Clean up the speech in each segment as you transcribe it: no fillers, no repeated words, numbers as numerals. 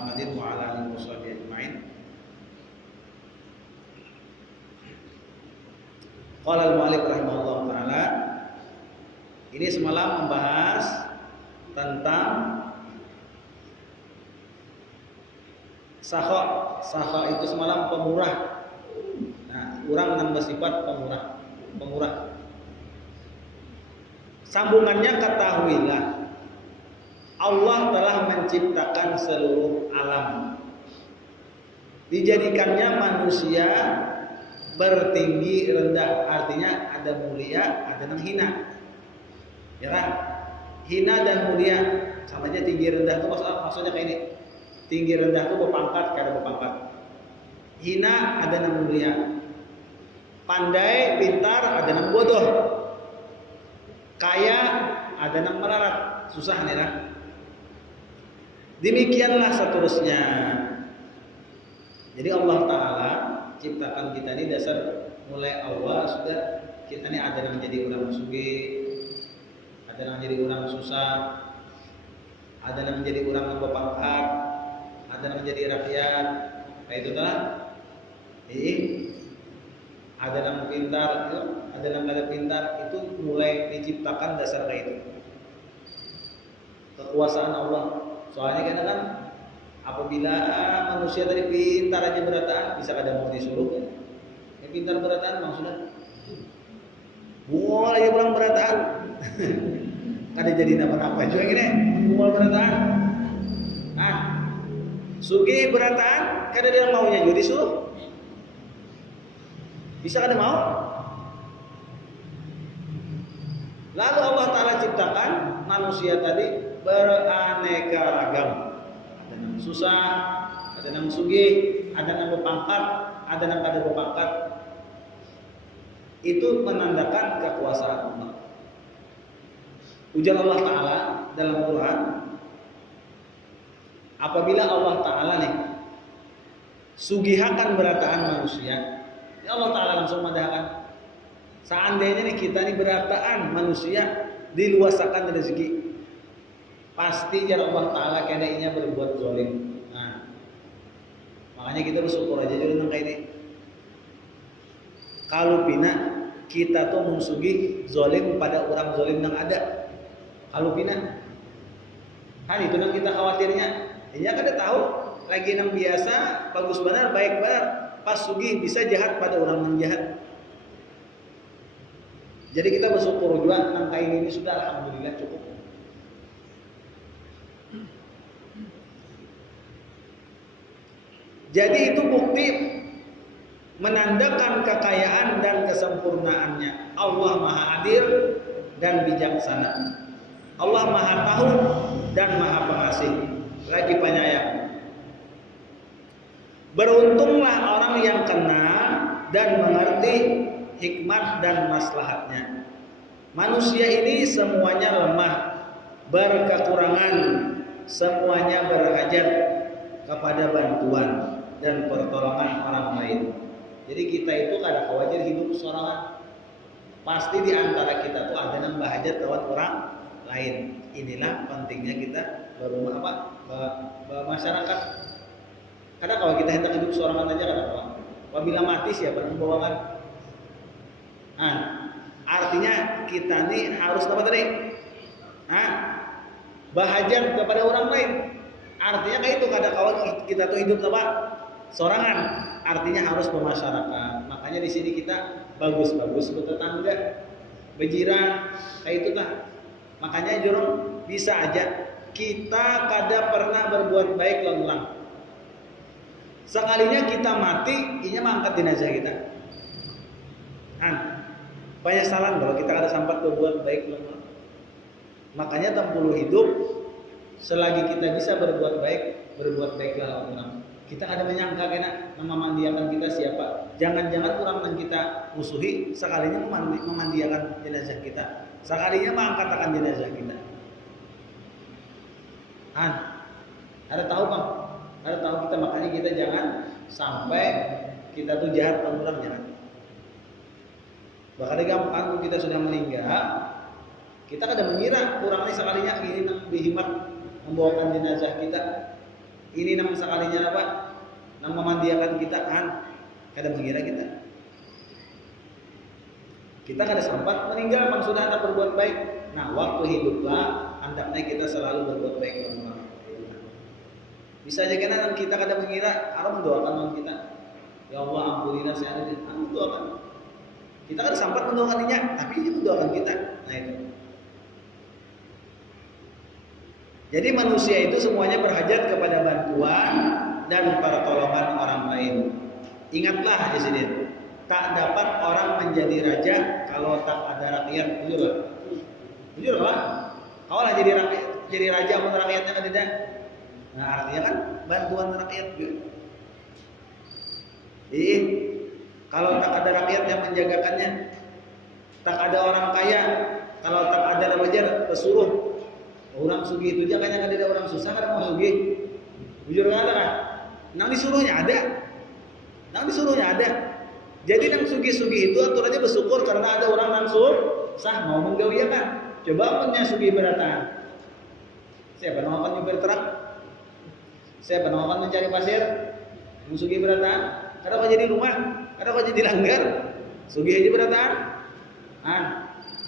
Muhammadin wa ala alihi washabihi ajmain. Qala al-mu'allif rahimahullah taala, ini semalam membahas tentang Sakha itu semalam pemurah. Nah, urang nambah sifat pemurah. Sambungannya, ketahuilah Allah telah menciptakan seluruh alam. Dijadikannya manusia bertinggi rendah, artinya ada mulia, ada yang hina. Ya kan? Hina dan mulia sama aja. Tinggi rendah itu maksudnya kayak ini. Tinggi rendah itu berpangkat, kada berpangkat. Hina ada yang mulia. Pandai, pintar ada yang bodoh. Kaya ada yang melarat, susah nih lah. Demikianlah seterusnya. Jadi Allah Ta'ala ciptakan kita ini dasar mulai awal sudah kita ini ada yang menjadi orang sugih, ada yang menjadi orang susah, ada yang menjadi orang yang berpangkat, ada yang menjadi rakyat. Kayak itu lah. Ada yang pintar, ada yang kada pintar, itu mulai diciptakan dasar kayak itu. Kekuasaan Allah. Soalnya kan apabila manusia tadi pintar aja berataan, bisa kada mau disuruh. Ya pintar berataan maksudnya mual aja pulang berataan. Kada jadi apa-apa juga gini, mual berataan. Nah, sugih berataan, kada dia maunya juga disuruh. Bisa kada mau? Lalu Allah Ta'ala ciptakan manusia tadi beraneka ragam. Ada yang susah, ada yang sugih, ada yang berpangkat, ada yang kada berpangkat. Itu menandakan kekuasaan Allah. Ujar Allah Ta'ala dalam Quran, apabila Allah Ta'ala nih sugihakan berataan manusia, ya Allah Ta'ala langsung madahkan. Seandainya nih kita nih berataan manusia diluasakan rezeki, pasti ya Allah Ta'ala kayaknya berbuat zalim. Nah, makanya kita bersyukur aja dulu nang kayak ini. Kalau pina kita tuh mensugi zalim pada orang zalim yang ada. Kalau pina kan itu yang kita khawatirnya. Ini kada tahu lagi yang biasa bagus benar, baik benar, pas sugih bisa jahat pada orang yang jahat. Jadi kita bersyukur juga nang kain ini sudah alhamdulillah cukup. Jadi itu bukti menandakan kekayaan dan kesempurnaannya. Allah Maha Adil dan bijaksana. Allah Maha Tahu dan Maha Pengasih, lagi penyayang. Beruntunglah orang yang kenal dan mengerti hikmat dan maslahatnya. Manusia ini semuanya lemah, berkekurangan, semuanya berhajat kepada bantuan dan pertolongan orang lain. Jadi kita itu kada khawatir hidup sorangan. Pasti di antara kita tuh ada yang berhajat lewat orang lain. Inilah pentingnya kita berumah masyarakat. Karena kalau kita hendak hidup sorangan aja kada apa. Apabila mati siapa yang membawakan? Nah, artinya kita nih harus apa tadi? Bahajat kepada orang lain. Artinya kayak itu kada kalau kita tuh hidup apa? Sorangan. Artinya harus bermasyarakat. Makanya di sini kita bagus-bagus bertetangga, berjiran, kayak itu tah. Makanya jorong bisa aja kita kada pernah berbuat baik lawan orang. Sekalinya kita mati, inya mengangkat jenazah kita. Banyak salah kalau kita kada sempat berbuat baik lawan orang. Makanya tempuluh hidup selagi kita bisa berbuat baiklah lawan orang. Kita ada menyangka kena memandiakan kita siapa. Jangan-jangan orang yang kita musuhi sekalinya memandiakan jenazah kita. Sekalinya mengangkatkan jenazah kita. Ada tahu bang? Ada tahu kita, makanya kita jangan sampai kita tuh jahat sama orang, jangan. Bahkan gampang kita sudah meninggal, kita kada mengira orang ini sekalinya ini lebih hikmat membawakan jenazah kita. Ini nama sekalinya apa? Nama memandiakan kita kan? Kada mengira kita. Kita kada sempat meninggal, memang sudah hendak berbuat baik. Nah, waktu hiduplah hendaknya kita selalu berbuat baik kepada orang. Bisa aja kan kita kada mengira, Allah mendoakan orang kita. Ya Allah ampunilah saya ada, Allah mendoakan. Kita kan sempat mendoakannya, tapi dia mendoakan kita. Nah itu. Jadi manusia itu semuanya berhajat kepada bantuan dan pertolongan orang lain. Ingatlah di sini, tak dapat orang menjadi raja kalau tak ada rakyat. Jujur, jujur lah. Kalau lah jadi raja pun rakyatnya kan tidak. Nah artinya kan bantuan rakyat juga. Jadi kalau tak ada rakyat yang menjagakannya, tak ada orang kaya, kalau tak ada wajar pesuruh. Orang sugih itu aja kayaknya ada orang susah kan mau sugih. Jujur kata kan? Nang disuruhnya ada. Nang disuruhnya ada. Jadi nang sugih-sugih itu aturannya bersyukur karena ada orang langsung sah mau menggawiakan. Coba punya sugih beratan. Siapa yang akan nyupir truk? Siapa yang akan mencari pasir? Sugih beratan. Kada kau jadi rumah, kada kau jadi langgar. Sugih aja beratan.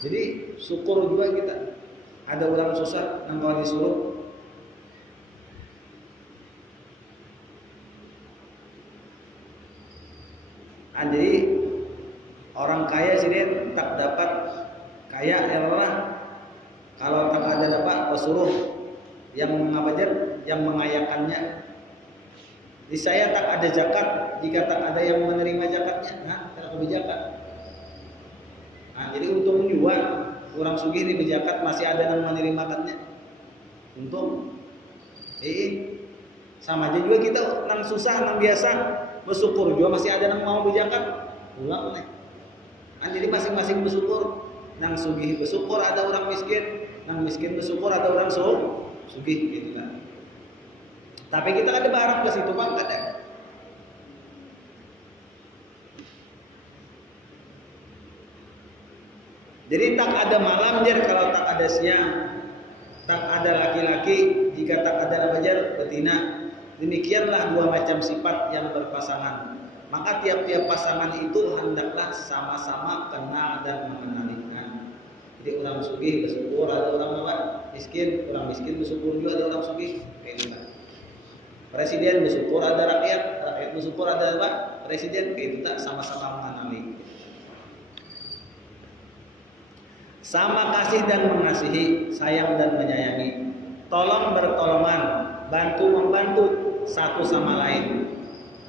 Jadi syukur juga kita. Ada orang susah nang kau disuruh. Jadi orang kaya sini tak dapat kaya ya Allah. Kalau tak ada dapat pesuruh yang mengajar, yang mengayakannya. Di saya tak ada zakat jika tak ada yang menerima zakatnya. Nah, tak kebijakan. Nah, jadi untung juga orang sugih di zakat masih ada yang menerima zakatnya. Untung. Sama aja juga kita nang susah, nang biasa bersyukur juga masih ada yang mau berzakat. Ulang nih. Nah, jadi masing-masing bersyukur. Nang sugih bersyukur ada orang miskin, nang miskin bersyukur ada orang sugih gitu kan. Tapi kita ada berharap ke situ Bang, ada. Jadi tak ada malam jar kalau tak ada siang. Tak ada laki-laki jika tak ada wajar betina. Demikianlah dua macam sifat yang berpasangan. Maka tiap-tiap pasangan itu hendaklah sama-sama kenal dan mengenalikan. Jadi orang sugih bersyukur ada orang apa? Miskin, orang miskin bersyukur juga ada orang sugih. Kayak gitu. Presiden bersyukur ada rakyat, rakyat bersyukur ada apa? Presiden, kayak itu tak sama-sama mengenali. Sama kasih dan mengasihi, sayang dan menyayangi. Tolong bertolongan, bantu membantu satu sama lain.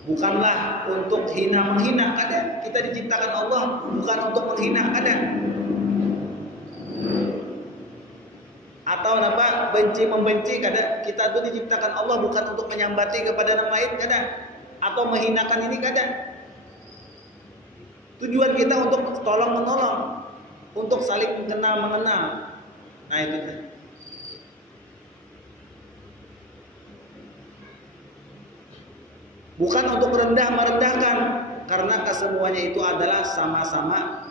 Bukanlah untuk hina menghina, kada. Kita diciptakan Allah bukan untuk menghina, kada. Atau apa benci membenci kada. Kita itu diciptakan Allah bukan untuk menyambati kepada orang lain kada, atau menghinakan ini kada. Tujuan kita untuk tolong menolong, untuk saling mengenal mengenal. Nah itu kan. Bukan untuk merendah merendahkan, karena kesemuanya itu adalah sama-sama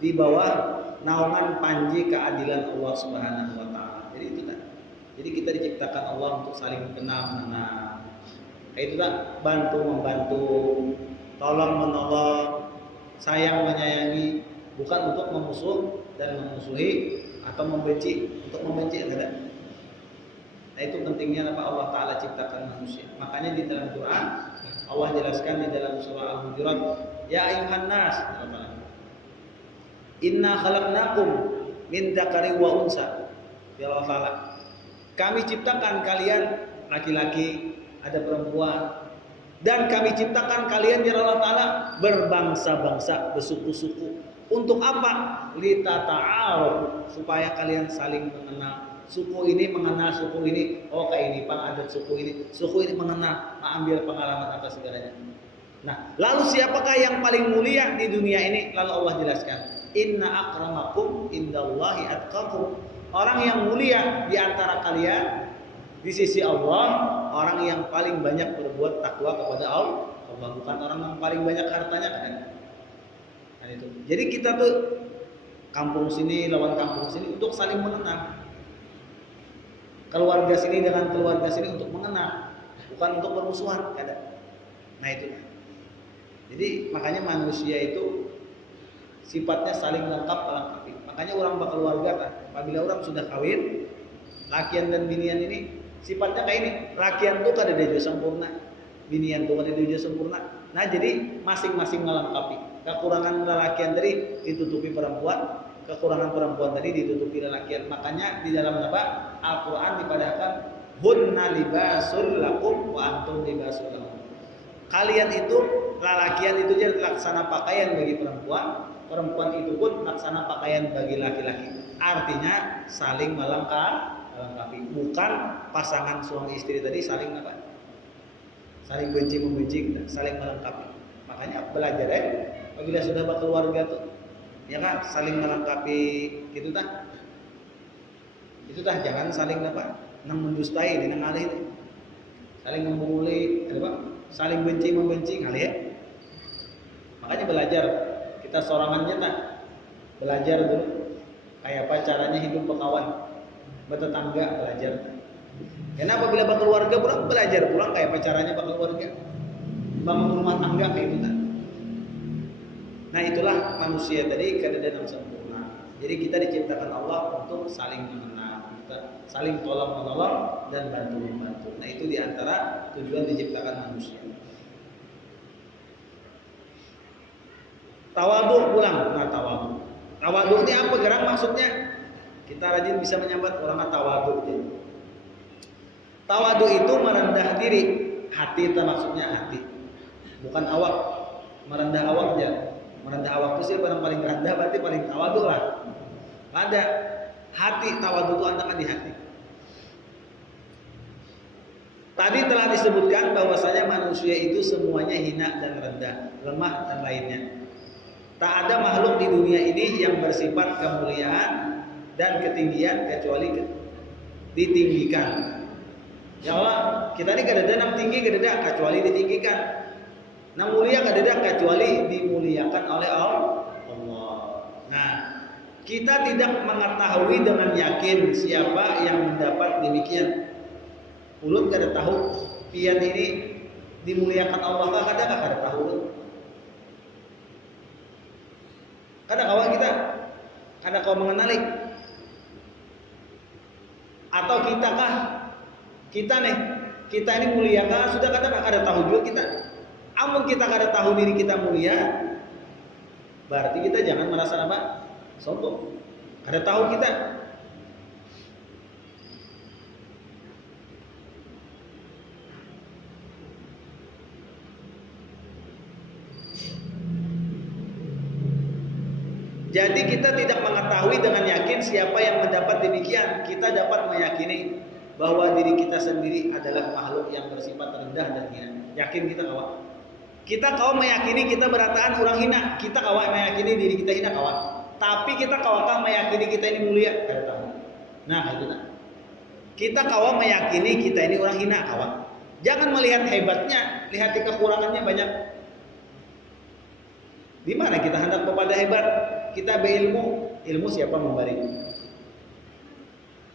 di bawah naungan panji keadilan Allah Subhanahu wa taala. Jadi itu kan. Jadi kita diciptakan Allah untuk saling kenal mengenal. Itu kan bantu membantu, tolong menolong, sayang menyayangi, bukan untuk memusuh dan memusuhi atau membenci, untuk membenci tidak. Nah itu pentingnya apa Allah Taala ciptakan manusia. Makanya di dalam Quran Allah jelaskan di dalam surah Al-Hujurat, ya ayyuhan nas, inna khalaqnakum min dzakari wa unsa. Ya Allah Taala, kami ciptakan kalian laki-laki, ada perempuan, dan kami ciptakan kalian ya Allah Taala berbangsa-bangsa, bersuku-suku. Untuk apa? Litata'aruf, supaya kalian saling mengenal. Suku ini mengenal suku ini. Oh kayak ini Pak, adat suku ini. Suku ini mengenal, ambil pengalaman atas segalanya. Nah, lalu siapakah yang paling mulia di dunia ini? Lalu Allah jelaskan, inna akramakum indallahi atqakum. Orang yang mulia di antara kalian di sisi Allah, orang yang paling banyak berbuat takwa kepada Allah. Bukan orang yang paling banyak hartanya kan. Nah, itu. Jadi kita tuh kampung sini lawan kampung sini untuk saling mengenal. Keluarga sini dengan keluarga sini untuk mengenal. bukan untuk bermusuhan kada. Nah itu. Jadi makanya manusia itu sifatnya saling melengkapi. Makanya orang berkeluarga kan, apabila orang sudah kawin, lakian dan binian ini sifatnya kayak ini. Lakian tuh kada ada sempurna, binian tuh kada ada sempurna. Nah jadi masing-masing melengkapi. Kekurangan lelakian tadi ditutupi perempuan, kekurangan perempuan tadi ditutupi lelakian. Makanya di dalam apa? Al-Quran dipadahkan hunna libasul lakum wa antum libasul lahum. Kalian itu lelakian itu jadi laksana pakaian bagi perempuan, perempuan itu pun laksana pakaian bagi laki-laki. Artinya saling melengkapi. Bukan pasangan suami istri tadi saling apa? Saling benci membenci, saling melengkapi. Makanya belajar apabila sudah berkeluarga tuh, ya kan, saling melengkapi gitu tah. Itu tah, jangan saling apa? Nang mendustai, nang alih. Saling membuli, apa? Saling benci membenci kali ya. Makanya belajar kita sorangannya tak belajar dulu kayak apa caranya hidup berkawan, bertetangga, belajar. Karena apabila berkeluarga pulang belajar pulang kayak apa caranya berkeluarga, bangun rumah tangga kayak gitu. Nah itulah manusia tadi keadaan yang sempurna. Jadi kita diciptakan Allah untuk saling mengenal, kita saling tolong menolong dan bantu membantu. Nah itu diantara tujuan diciptakan manusia. Tawadhu pulang. Nah tawadhu ini apa gerang maksudnya? Kita rajin bisa menyambat orang tawadhu. Tawadhu itu merendah diri, hati itu maksudnya hati, bukan awak. Merendah awak aja. Merendah awak itu siapa yang paling rendah berarti paling tawadhu lah. Pada hati, tawadhu itu antara di hati. Tadi telah disebutkan bahwasanya manusia itu semuanya hina dan rendah, lemah dan lainnya. Tak ada makhluk di dunia ini yang bersifat kemuliaan dan ketinggian kecuali ditinggikan. Ya Allah, kita ini kadada nang tinggi kadada kecuali ditinggikan. Nang mulia kadada kecuali dimuliakan oleh Allah. Nah, kita tidak mengetahui dengan yakin siapa yang mendapat demikian. Ulut kada tahu pian ini dimuliakan Allah kada tahu. Kada kawan kita, kada kau mengenali. Atau kita ini mulia kah? Sudah kada tahu juga kita. Amun kita kada tahu diri kita mulia, berarti kita jangan merasa apa? Sombong. Kada tahu kita. Jadi kita tidak mengetahui dengan yakin siapa yang mendapat demikian. Kita dapat meyakini bahwa diri kita sendiri adalah makhluk yang bersifat rendah dan hina. Yakin kita kawan. Kita kawan meyakini kita berataan orang hina. Kita kawan meyakini diri kita hina kawan. Tapi kita kawan meyakini kita ini mulia. Kada tahu. Nah itu nah. Kita kawan meyakini kita ini orang hina kawan. Jangan melihat hebatnya, lihat kekurangannya banyak. Di mana kita hendak kepada hebat? Kita berilmu, ilmu siapa memberi?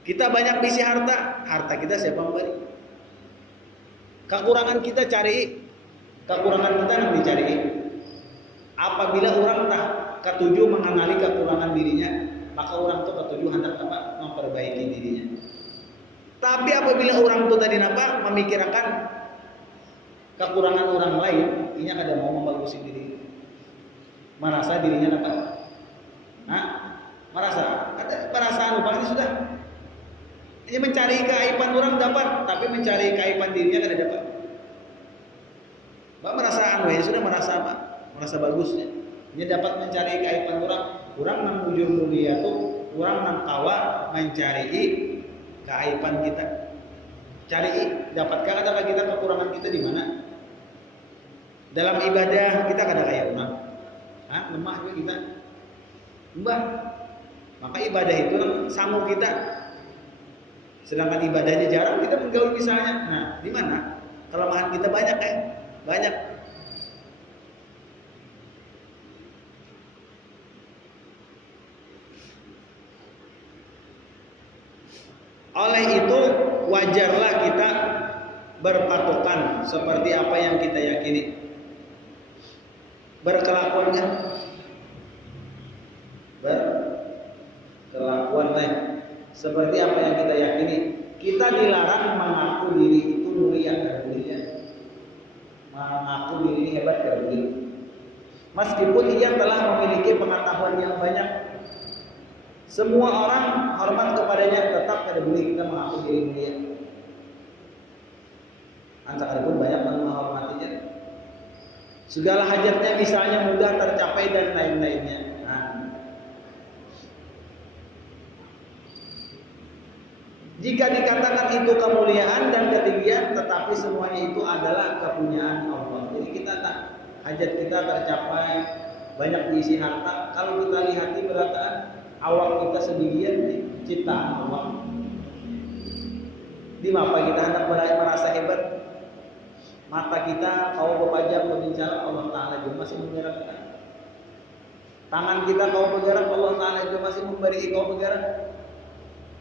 Kita banyak bisi harta, harta kita siapa memberi? Kekurangan kita cari, kekurangan kita yang dicari. Apabila orang tak ketujuh mengenali kekurangan dirinya, maka orang itu ketujuh hendak apa? Memperbaiki dirinya. Tapi apabila orang itu tadi apa? Memikirkan kekurangan orang lain, ini kada mau membagusin diri. Merasa dirinya apa? Merasa ada perasaan lupa ini sudah. Ini mencari keaiban orang dapat, tapi mencari keaiban dirinya kada dapat. Mbak merasa sudah merasa apa? Merasa bagusnya. Dia dapat mencari keaiban orang. Orang nang ujung mulia tuh, orang nang kawa mencari keaiban kita. Cari dapatkah kata kita kekurangan kita di mana? Dalam ibadah kita kada kayak orang. Lemah juga kita. Mbah, maka ibadah itu sanggup kita. Sedangkan ibadahnya jarang kita menggaul misalnya. Nah, di mana? Kelemahan kita banyak banyak. Oleh itu wajarlah kita berpatokan seperti apa yang kita yakini. Berkelakuan kan? Berkelakuan seperti apa yang kita yakini. Kita dilarang mengaku diri itu mulia dan mulia. Mengaku diri ini hebat dan mulia. Meskipun ia telah memiliki pengetahuan yang banyak. Semua orang hormat kepadanya, tetap tidak boleh kita mengaku diri mulia. Sekalipun banyak yang menghormatinya. Segala hajatnya misalnya mudah tercapai dan lain-lainnya. Jika dikatakan itu kemuliaan dan ketinggian, tetapi semuanya itu adalah kepunyaan Allah. Jadi kita tak hajat kita tercapai, banyak diisi harta. Kalau kita lihat di berataan awak kita sendirian ciptaan Allah. Di mata kita hendak merasa hebat. Mata kita kau berpajang berbicara, Allah Ta'ala juga masih menggerakkan. Tangan kita kau bergerak, Allah Ta'ala juga masih memberi kau bergerak.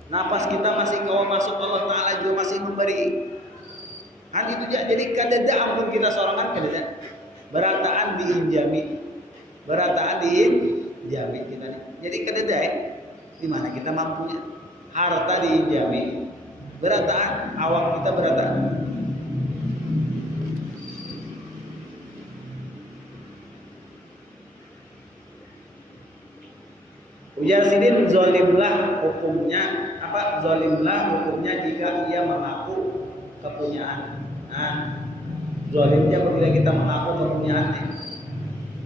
Napas kita masih kau masuk, Allah Ta'ala juga masih memberi. Hal itu jadi kadada ampun kita sorangan kadada. Berataan diinjami. Berataan diinjami kita nih. Jadi kadada di mana kita mampunya. Harta diinjami. Berataan awak kita berataan. Ujar sidin zolimlah hukumnya apa? Zolimlah hukumnya jika ia mengaku kepunyaan. Nah, zolimnya apabila kita mengaku kepunyaan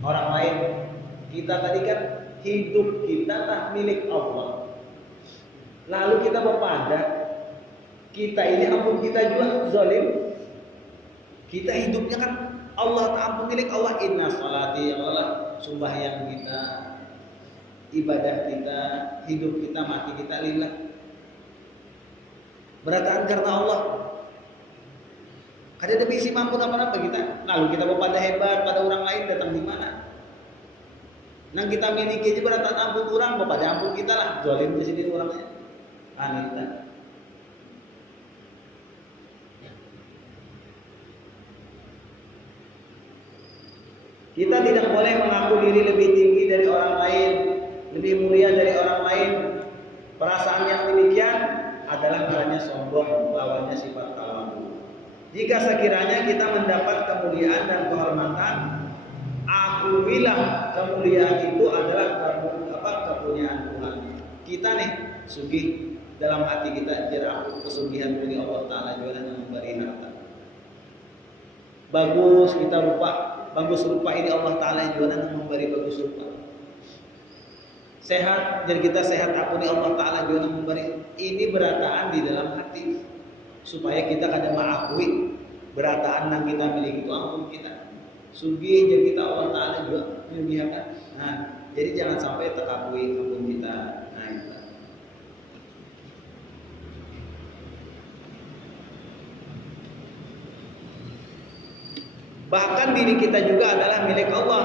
orang lain. Kita tadi kan hidup kita tak milik Allah. Lalu kita berpada kita ini ampun kita juga zolim. Kita hidupnya kan Allah tak ampun milik Allah. Inna sholati Allah sembahyang kita, ibadah kita, hidup kita, mati kita lillah. Berataan karena Allah. Kada ada bisi mampu apa-apa kita. Lalu kita pada hebat pada orang lain datang di mana? Nang kita miliki aja berataan ampun orang, pada ampun kita lah. Zalim di sini orangnya. Anita. Kita tidak boleh mengaku diri lebih tinggi dari orang lain, lebih mulia dari orang lain. Perasaan yang demikian adalah namanya sombong, lawannya sifat tawadhu. Jika sekiranya kita mendapat kemuliaan dan kehormatan, akuilah kemuliaan itu adalah kepunyaan Tuhan. Kita nih sugih dalam hati kita, biar aku kesugihan dari Allah Ta'ala juga yang memberi harta. Bagus kita rupa, bagus rupa ini Allah Ta'ala juga yang memberi bagus rupa. Sehat, jadi kita sehat ampuni Allah Ta'ala juga memberi. Ini berataan di dalam hati supaya kita kadang mengakui berataan yang kita miliki itu ampun kita. Sugih jadi kita Allah Ta'ala juga menyugihakan. Nah, jadi jangan sampai terkakui ampun kita. Nah, itu. Bahkan diri kita juga adalah milik Allah.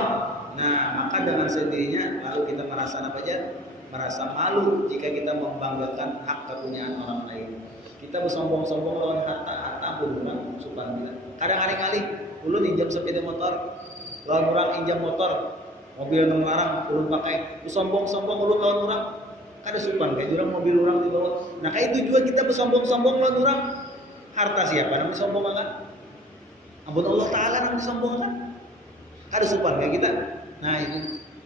Nah, maka dengan sendirinya lalu kita merasa apa aja? Merasa malu jika kita membanggakan hak kepunyaan orang lain. Kita bersombong-sombong lawan harta buruan subhanallah. Kadang-kadang kali ulun injam sepeda motor, lawan orang injam motor, mobil yang larang ulun pakai. Sombong-sombong ulun lawan orang. Kada supan kayak jurang mobil orang di bawah. Nah, kayak itu juga kita bersombong-sombong lawan orang. Harta siapa yang disombongkan? Ampun Allah Ta'ala yang disombongkan. Kada supan kayak kita. Nah itu.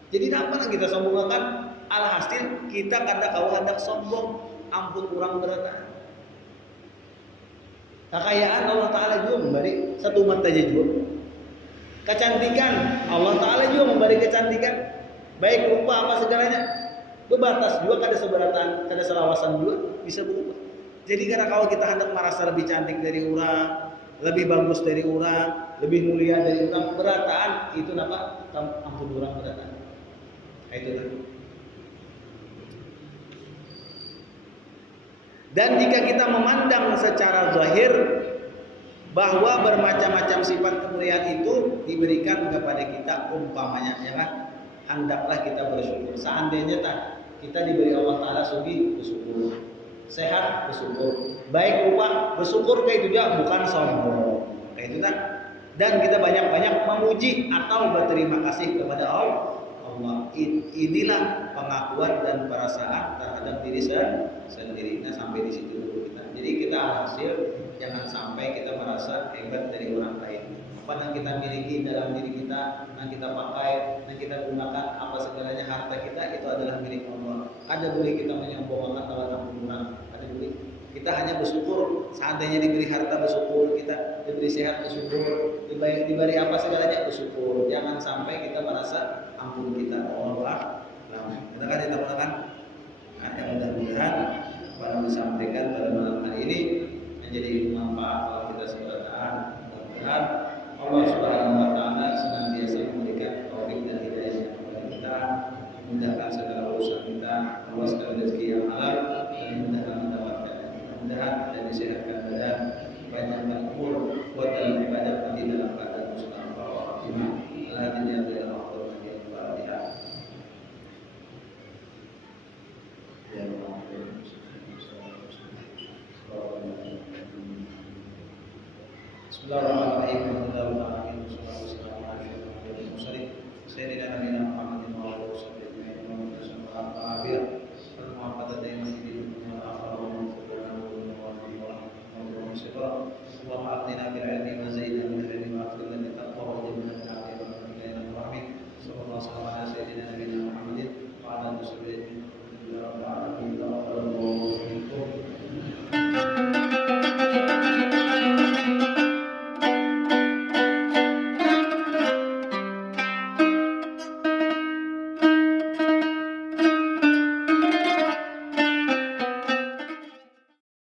Jadi apa yang kita sombongkan? Alhasil kita kada kau hendak sombong, ampun kurang berata. Kekayaan Allah Ta'ala juga memberi satu mata aja juga. Kecantikan Allah Ta'ala juga memberi kecantikan. Baik rupa apa segalanya. Berbatas juga kada seberataan, kada selawasan juga bisa berubah. Jadi karena kalau kita hendak merasa lebih cantik dari orang, lebih bagus dari orang, lebih mulia dari orang, berataan itu apa? Ampun orang berataan. Itu kan. Dan jika kita memandang secara zahir bahwa bermacam-macam sifat kemuliaan itu diberikan kepada kita umpamanya, ya kan? Hendaklah kita bersyukur. Seandainya tak kita diberi Allah Ta'ala sugih, bersyukur. sehat bersyukur, baik rupa bersyukur kayak juga bukan sombong. Kayak itu tak. Dan kita banyak-banyak memuji atau berterima kasih kepada Allah. Inilah pengakuan dan perasaan terhadap diri sendiri. Nah, sampai di situ dulu kita. Jadi kita hasil jangan sampai kita merasa hebat dari orang lain. Apa yang kita miliki dalam diri kita, yang kita pakai, yang kita gunakan, apa segalanya harta kita itu adalah milik Allah. Ada boleh kita menyombongkan tawaran orang, ada boleh. Kita hanya bersyukur, seandainya diberi harta bersyukur, kita diberi sehat bersyukur, diberi apa segalanya bersyukur. Jangan sampai kita merasa ampun kita Allah. Nah, kita kan kita mengatakan, nah, yang mudah-mudahan apa yang disampaikan pada malam hari ini menjadi manfaat kalau kita sebenarnya. Mudah-mudahan Allah Subhanahu Wa Taala senantiasa memberikan taufik dan hidayah kepada kita, memudahkan segala urusan kita, meluaskan rezeki yang halal, dan memudahkan mendapatkan. Mudah-mudahan kita disehatkan badan, panjangkan umur, kuat dalam ibadah, mati dalam keadaan muslim. Alhamdulillah, dalam waktu yang Fatihah. Ya Allah. Bismillahirrahmanirrahim.